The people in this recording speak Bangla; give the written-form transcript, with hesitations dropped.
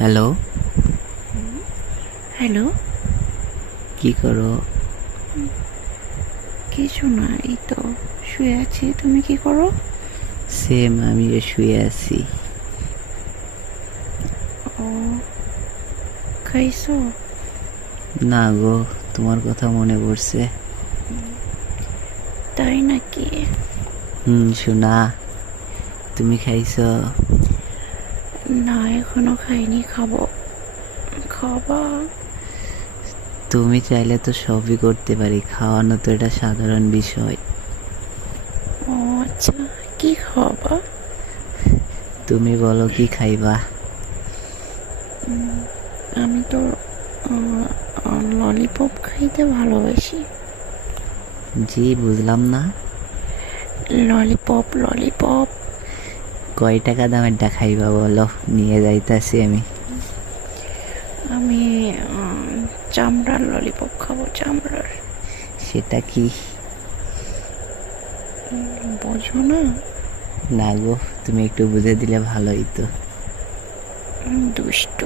Hello, hello. কি করো? কিছু না, এই তো শুয়ে আছি। তুমি কি করো? সেম, আমিও শুয়ে আছি। ও, খাইছো? না গো, তোমার কথা মনে পড়ছে। তাই নাকি? শোনা, তুমি খাইছো? না, এখনো খাইনি, খাবো। খাবা? তুমি চাইলে তো সবই করতে পারি, খাওয়ানো তো এটা সাধারণ বিষয়। ও আচ্ছা, কি খাওয়াবা? তুমি বলো কি খাইবা? আমি তো ললিপপ খাইতে ভালোবাসি। জি, বুঝলাম না। Lollipop lollipop. কয় টাকা দামেরটা খাইবা বলো, নিয়ে যাইতাছি আমি। আমি চামড়ার ললিপপ খাবো, চামড়ার। সেটা কি? বোঝো না? না গো, তুমি একটু বুঝে দিলে ভালোই তো। দুষ্ট।